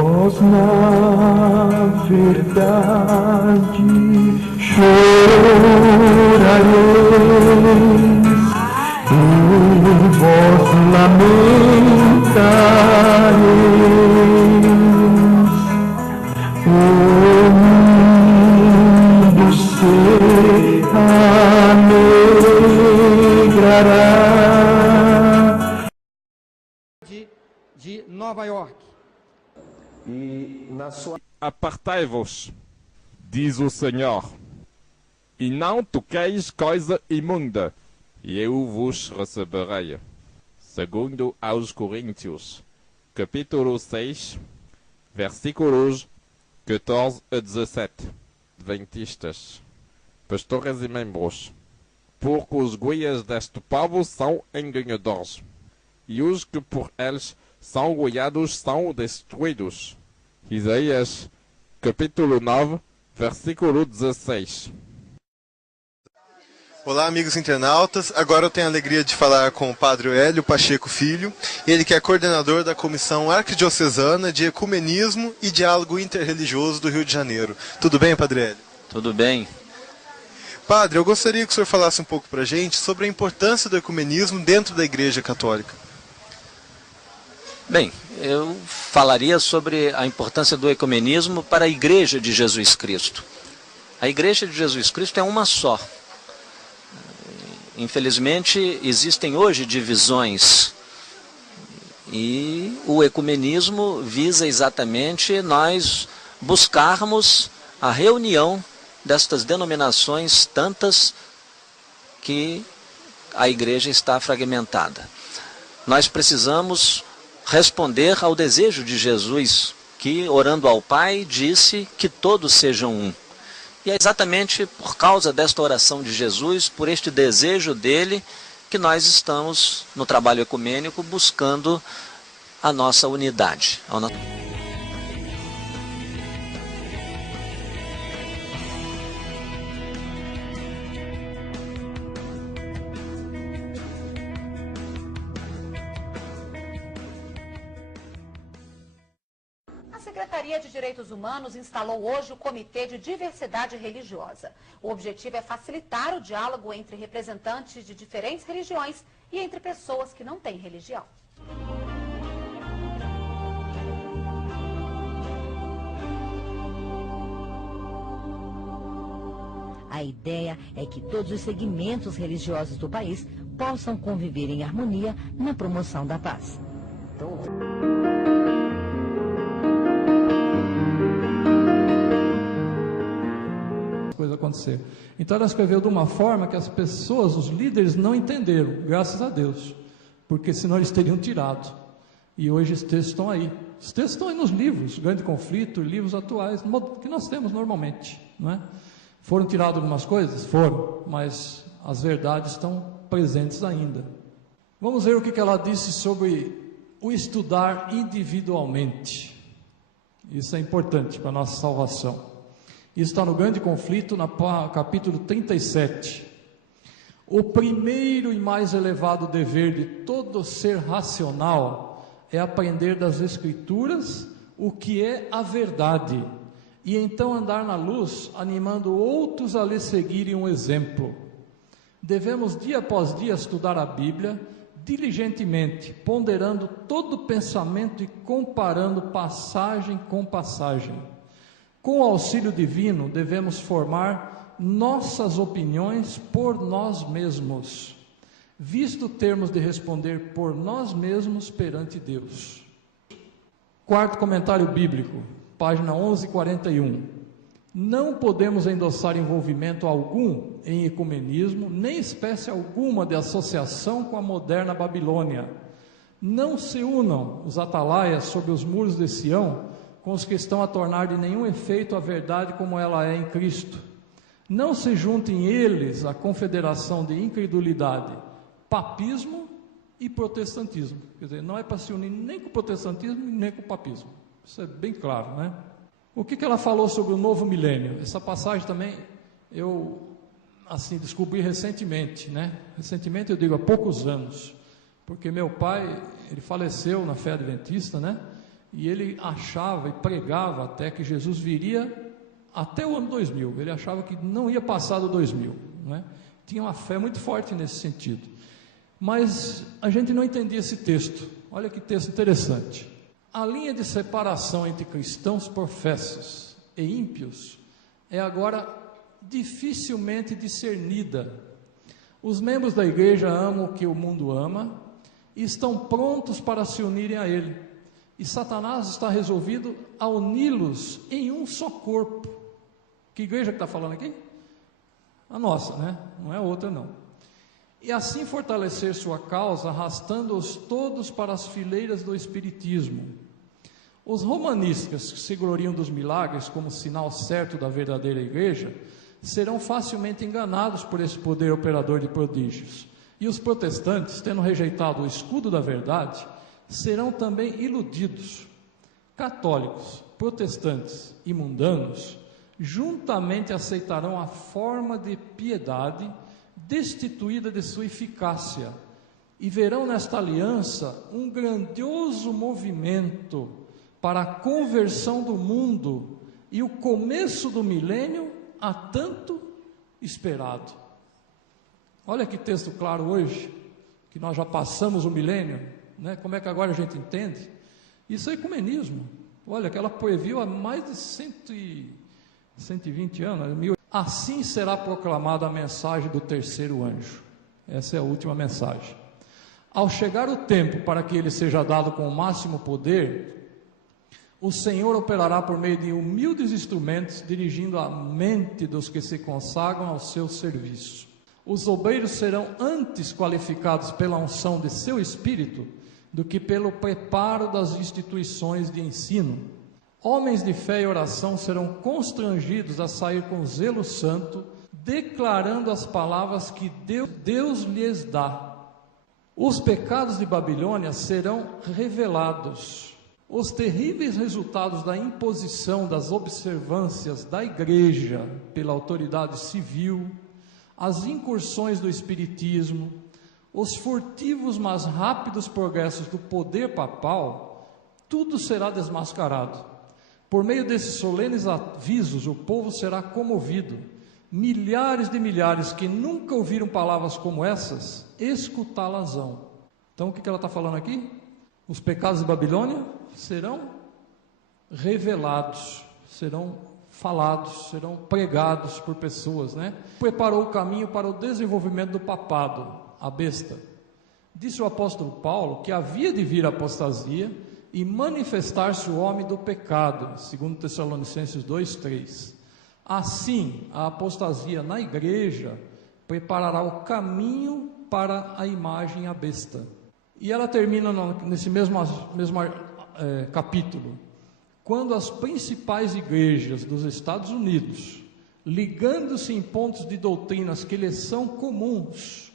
Vós na verdade chorareis, e vós lamentareis. O mundo se alegrará. De Nova York. Apartai-vos, diz o Senhor, e não toqueis coisa imunda, e eu vos receberei. Segundo aos Coríntios, capítulo 6, versículos 14 a 17. Adventistas, pastores e membros, porque os guias deste povo são enganadores, e os que por eles são guiados são destruídos. Isaías, capítulo 9, versículo 16. Olá, amigos internautas. Agora eu tenho a alegria de falar com o Padre Hélio Pacheco Filho, ele que é coordenador da Comissão Arquidiocesana de Ecumenismo e Diálogo Interreligioso do Rio de Janeiro. Tudo bem, Padre Hélio? Tudo bem. Padre, eu gostaria que o senhor falasse um pouco para a gente sobre a importância do ecumenismo dentro da Igreja Católica. Bem, eu falaria sobre a importância do ecumenismo para a Igreja de Jesus Cristo. A Igreja de Jesus Cristo é uma só. Infelizmente, existem hoje divisões. E o ecumenismo visa exatamente nós buscarmos a reunião destas denominações tantas que a Igreja está fragmentada. Nós precisamos responder ao desejo de Jesus, que, orando ao Pai, disse que todos sejam um. E é exatamente por causa desta oração de Jesus, por este desejo dele, que nós estamos no trabalho ecumênico buscando a nossa unidade. A Secretaria de Direitos Humanos instalou hoje o Comitê de Diversidade Religiosa. O objetivo é facilitar o diálogo entre representantes de diferentes religiões e entre pessoas que não têm religião. A ideia é que todos os segmentos religiosos do país possam conviver em harmonia na promoção da paz. Coisa acontecer. Então ela escreveu de uma forma que as pessoas, os líderes, não entenderam, graças a Deus, porque senão eles teriam tirado. E hoje os textos estão aí. Os textos estão aí nos livros, Grande Conflito, livros atuais, que nós temos normalmente, não é? Foram tiradas algumas coisas? Foram, mas as verdades estão presentes ainda. Vamos ver o que ela disse sobre o estudar individualmente. Isso é importante para a nossa salvação. Isso está no Grande Conflito, no capítulo 37. O primeiro e mais elevado dever de todo ser racional é aprender das Escrituras o que é a verdade, e então andar na luz, animando outros a lhe seguirem um exemplo. Devemos dia após dia estudar a Bíblia, diligentemente, ponderando todo pensamento e comparando passagem com passagem. Com o auxílio divino, devemos formar nossas opiniões por nós mesmos, visto termos de responder por nós mesmos perante Deus. Quarto comentário bíblico, página 1141. Não podemos endossar envolvimento algum em ecumenismo, nem espécie alguma de associação com a moderna Babilônia. Não se unam os atalaias sob os muros de Sião com os que estão a tornar de nenhum efeito a verdade como ela é em Cristo. Não se juntem eles à confederação de incredulidade, papismo e protestantismo. Quer dizer, não é para se unir nem com o protestantismo nem com o papismo. Isso é bem claro, né? O que ela falou sobre o novo milênio? Essa passagem também eu descobri recentemente, né? Recentemente eu digo há poucos anos, porque meu pai, ele faleceu na fé adventista, né? e ele achava e pregava até que Jesus viria até o ano 2000, ele achava que não ia passar do 2000, não é? Tinha uma fé muito forte nesse sentido, mas a gente não entendia esse texto. Olha que texto interessante. A linha de separação entre cristãos professos e ímpios é agora dificilmente discernida. Os membros da igreja amam o que o mundo ama e estão prontos para se unirem a ele, e Satanás está resolvido a uni-los em um só corpo. Que igreja que está falando aqui? A nossa, né? Não é outra não. E assim fortalecer sua causa, arrastando-os todos para as fileiras do espiritismo. Os romanistas, que se gloriam dos milagres como sinal certo da verdadeira igreja, serão facilmente enganados por esse poder operador de prodígios. E os protestantes, tendo rejeitado o escudo da verdade, serão também iludidos. Católicos, protestantes e mundanos juntamente aceitarão a forma de piedade destituída de sua eficácia e verão nesta aliança um grandioso movimento para a conversão do mundo e o começo do milênio há tanto esperado. Olha que texto claro hoje, que nós já passamos o milênio, né? Como é que agora a gente entende? Isso é ecumenismo. Olha, que ela previu há mais de 120 anos. Assim será proclamada a mensagem do terceiro anjo. Essa é a última mensagem. Ao chegar o tempo para que ele seja dado com o máximo poder, o Senhor operará por meio de humildes instrumentos, dirigindo a mente dos que se consagram ao seu serviço. Os obreiros serão antes qualificados pela unção de seu espírito do que pelo preparo das instituições de ensino. Homens de fé e oração serão constrangidos a sair com zelo santo, declarando as palavras que Deus lhes dá. Os pecados de Babilônia serão revelados. Os terríveis resultados da imposição das observâncias da igreja pela autoridade civil, as incursões do espiritismo, os furtivos mas rápidos progressos do poder papal, tudo será desmascarado. Por meio desses solenes avisos, o povo será comovido. Milhares de milhares que nunca ouviram palavras como essas, escutá-las-ão. Então o que ela está falando aqui? Os pecados de Babilônia serão revelados, serão falados, serão pregados por pessoas, né? Preparou o caminho para o desenvolvimento do papado, a besta. Disse o apóstolo Paulo que havia de vir a apostasia e manifestar-se o homem do pecado, segundo Tessalonicenses 2:3. Assim, a apostasia na igreja preparará o caminho para a imagem à besta. E ela termina nesse mesmo capítulo. Quando as principais igrejas dos Estados Unidos, ligando-se em pontos de doutrinas que lhes são comuns,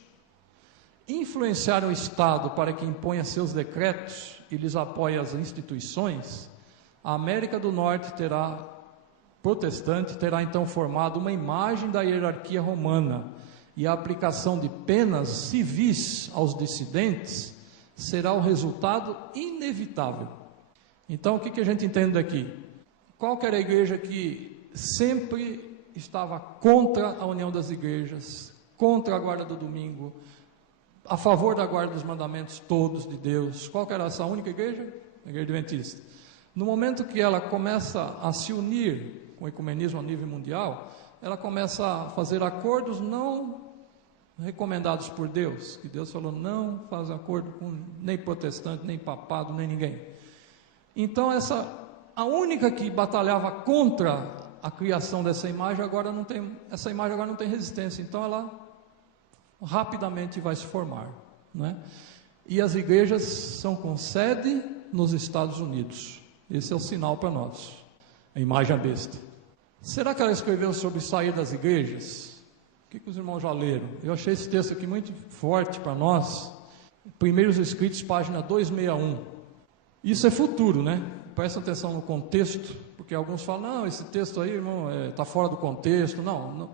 influenciaram o Estado para que imponha seus decretos e lhes apoie as instituições, a América do Norte protestante terá então formado uma imagem da hierarquia romana, e a aplicação de penas civis aos dissidentes será o resultado inevitável. Então o que a gente entende daqui? Qual que era a igreja que sempre estava contra a união das igrejas, contra a guarda do domingo, a favor da guarda dos mandamentos todos de Deus? Qual que era essa única igreja? A igreja adventista. No momento que ela começa a se unir com o ecumenismo a nível mundial, ela começa a fazer acordos não recomendados por Deus, que Deus falou, não faz acordo com nem protestante, nem papado, nem ninguém. Então a única que batalhava contra a criação dessa imagem, essa imagem agora não tem resistência, então ela rapidamente vai se formar, né? E as igrejas são com sede nos Estados Unidos. Esse é o sinal para nós, a imagem à besta. Será que ela escreveu sobre sair das igrejas? O que os irmãos já leram? Eu achei esse texto aqui muito forte para nós. Primeiros Escritos, página 261. Isso é futuro, né? Presta atenção no contexto, porque alguns falam, não, esse texto aí, irmão, está fora do contexto. Não.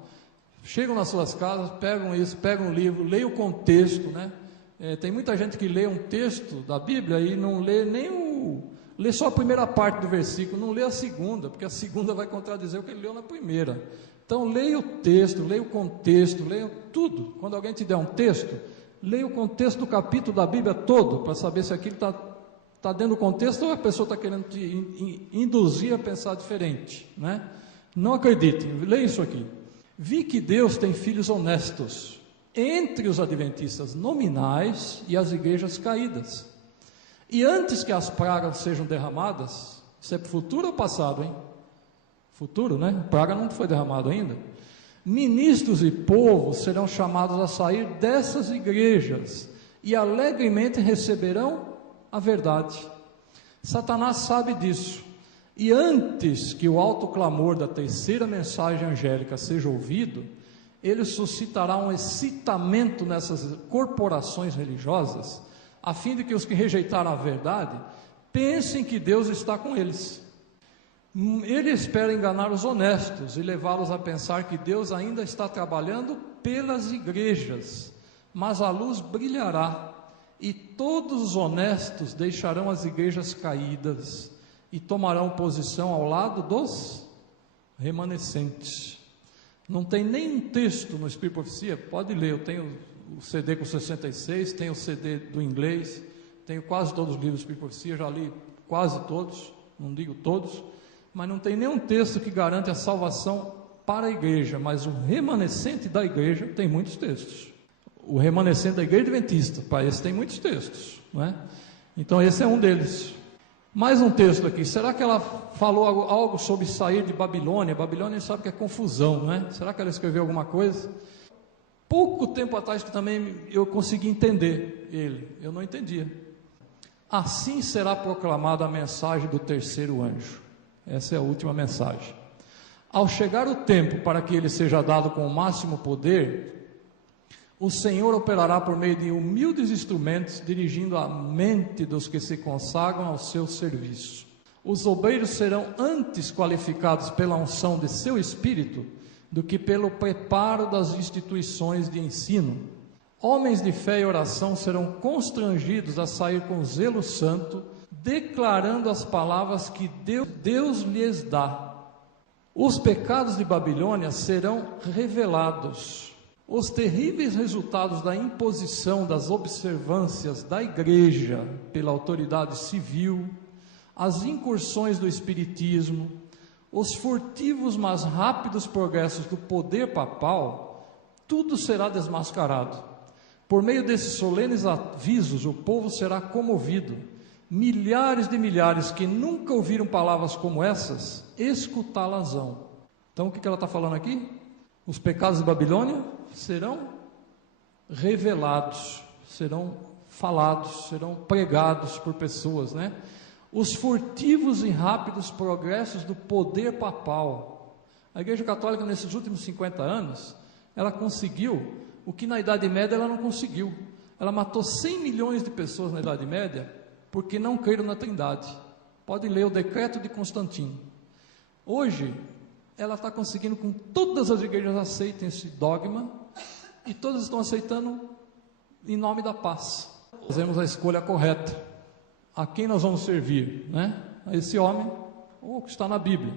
Chegam nas suas casas, pegam isso, pegam o livro, leiam o contexto, né? Tem muita gente que lê um texto da Bíblia e não lê nem o lê só a primeira parte do versículo, não lê a segunda, porque a segunda vai contradizer o que ele leu na primeira. Então leia o texto, leia o contexto, leia tudo. Quando alguém te der um texto, leia o contexto do capítulo da Bíblia todo, para saber se aquilo está dentro do contexto ou a pessoa está querendo te induzir a pensar diferente, né? Não acredite, leia isso aqui. Vi que Deus tem filhos honestos entre os adventistas nominais e as igrejas caídas. E antes que as pragas sejam derramadas, isso é futuro ou passado, hein? Futuro, né? Praga não foi derramado ainda. Ministros e povos serão chamados a sair dessas igrejas e alegremente receberão a verdade. Satanás sabe disso. E antes que o alto clamor da terceira mensagem angélica seja ouvido, ele suscitará um excitamento nessas corporações religiosas, a fim de que os que rejeitaram a verdade pensem que Deus está com eles. Ele espera enganar os honestos e levá-los a pensar que Deus ainda está trabalhando pelas igrejas, mas a luz brilhará e todos os honestos deixarão as igrejas caídas e tomarão posição ao lado dos remanescentes. Não tem nenhum texto no Espírito de Profecia, pode ler, eu tenho o CD com 66, tenho o CD do inglês, tenho quase todos os livros do Espírito de Profecia, já li quase todos, não digo todos, mas não tem nenhum texto que garante a salvação para a igreja, mas o remanescente da igreja tem muitos textos. O remanescente da igreja adventista, para esse tem muitos textos, não é? Então esse é um deles. Mais um texto aqui, será que ela falou algo sobre sair de Babilônia? Babilônia a gente sabe que é confusão, não é? Será que ela escreveu alguma coisa? Pouco tempo atrás que também eu consegui entender ele, eu não entendia. Assim será proclamada a mensagem do terceiro anjo. Essa é a última mensagem. Ao chegar o tempo para que ele seja dado com o máximo poder, o Senhor operará por meio de humildes instrumentos, dirigindo a mente dos que se consagram ao seu serviço. Os obreiros serão antes qualificados pela unção de seu espírito do que pelo preparo das instituições de ensino. Homens de fé e oração serão constrangidos a sair com zelo santo, declarando as palavras que Deus lhes dá. Os pecados de Babilônia serão revelados. Os terríveis resultados da imposição das observâncias da igreja pela autoridade civil, as incursões do espiritismo, os furtivos mas rápidos progressos do poder papal, tudo será desmascarado. Por meio desses solenes avisos, o povo será comovido. Milhares de milhares que nunca ouviram palavras como essas, escutá-las-ão. Então o que ela está falando aqui? Os pecados de Babilônia serão revelados, serão falados, serão pregados por pessoas, né? Os furtivos e rápidos progressos do poder papal. A Igreja Católica nesses últimos 50 anos, ela conseguiu o que na Idade Média ela não conseguiu. Ela matou 100 milhões de pessoas na Idade Média porque não creram na Trindade. Pode ler o Decreto de Constantino. Hoje, ela está conseguindo com todas as igrejas aceitem esse dogma e todas estão aceitando em nome da paz. Fazemos a escolha correta. A quem nós vamos servir, né? A esse homem ou que está na Bíblia.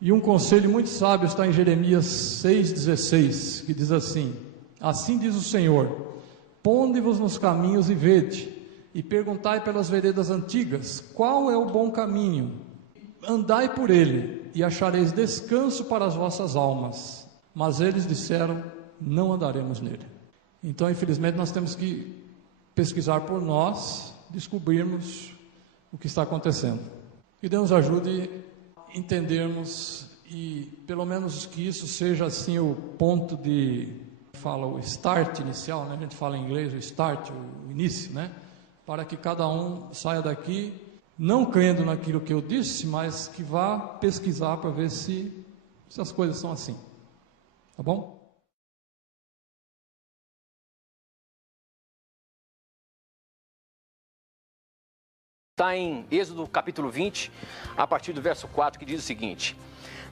E um conselho muito sábio está em Jeremias 6,16, que diz assim: assim diz o Senhor, ponde-vos nos caminhos e vede, e perguntai pelas veredas antigas, qual é o bom caminho? Andai por ele, e achareis descanso para as vossas almas. Mas eles disseram, não andaremos nele. Então, infelizmente, nós temos que pesquisar por nós, descobrirmos o que está acontecendo. Que Deus nos ajude a entendermos, e pelo menos que isso seja assim o ponto de, fala o start inicial, né? A gente fala em inglês o start, o início, né? Para que cada um saia daqui não crendo naquilo que eu disse, mas que vá pesquisar para ver se as coisas são assim. Tá bom? Está em Êxodo capítulo 20, a partir do verso 4, que diz o seguinte: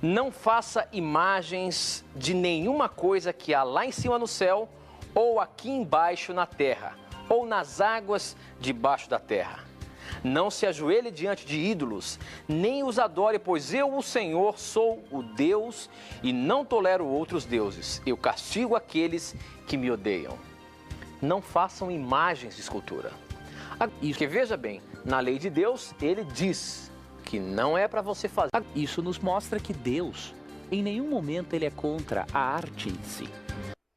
não faça imagens de nenhuma coisa que há lá em cima no céu, ou aqui embaixo na terra, ou nas águas debaixo da terra. Não se ajoelhe diante de ídolos, nem os adore, pois eu, o Senhor, sou o Deus e não tolero outros deuses. Eu castigo aqueles que me odeiam. Não façam imagens de escultura. Porque veja bem, na lei de Deus, ele diz que não é para você fazer. Isso nos mostra que Deus, em nenhum momento, ele é contra a arte em si.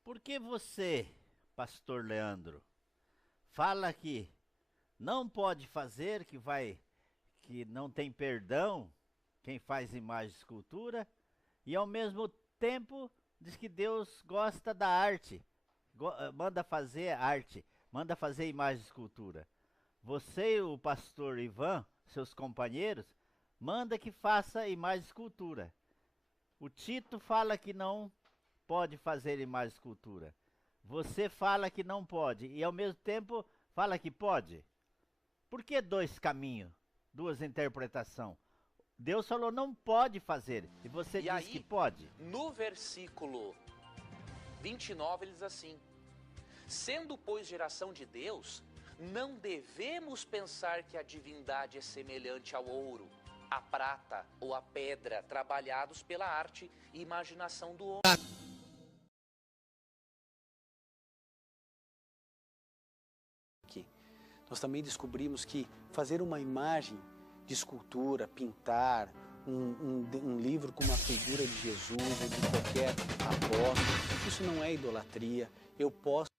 Por que você, pastor Leandro, fala que não pode fazer, que não tem perdão quem faz imagem e escultura, e ao mesmo tempo diz que Deus gosta da arte, manda fazer arte, manda fazer imagem e escultura. Você e o pastor Ivan, seus companheiros, manda que faça imagem e escultura. O Tito fala que não pode fazer imagem e escultura. Você fala que não pode e ao mesmo tempo fala que pode. Por que dois caminhos, duas interpretações? Deus falou não pode fazer e você diz que pode. No versículo 29 ele diz assim: sendo, pois, geração de Deus, não devemos pensar que a divindade é semelhante ao ouro, a prata ou a pedra, trabalhados pela arte e imaginação do homem. Nós também descobrimos que fazer uma imagem de escultura, pintar um livro com uma figura de Jesus ou de qualquer apóstolo, isso não é idolatria. Eu posso